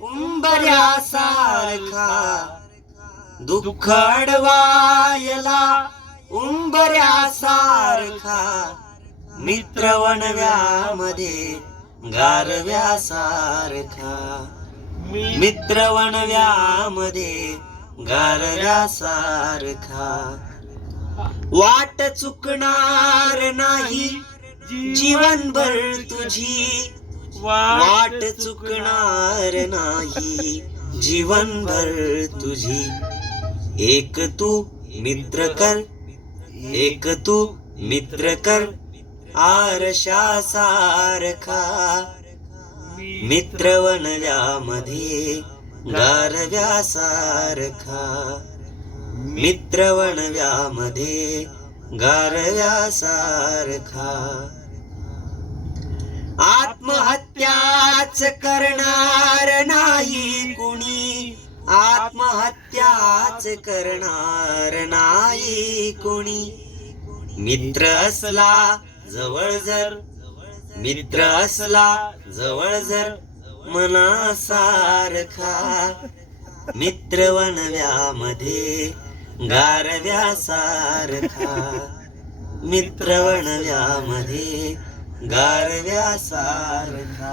उंबऱ्यासारखा दुःख अडवायला उंबऱ्यासारखा मित्र वणव्यामध्ये गारव्यासारखा मित्र वणव्यामध्ये गारव्यासारखा वाट चुकणार नाही जीवनभर तुझी वाट चुकणार नाही जीवनभर तुझी एक तू मित्र कर एक तू मित्र कर आरशासारखा मित्र वणव्यामध्ये गारव्यासारखा मित्र वणव्यामध्ये गारव्यासारखा आत्महत्याच करणार नाही कुणी आत्महत्याच करणार नाही कुणी मित्र असला जवळ जर मित्र असला जवळ जर मनासारखा मित्र वणव्यामध्ये गारव्यासारखा मित्र वणव्यामध्ये गारव्यासारखा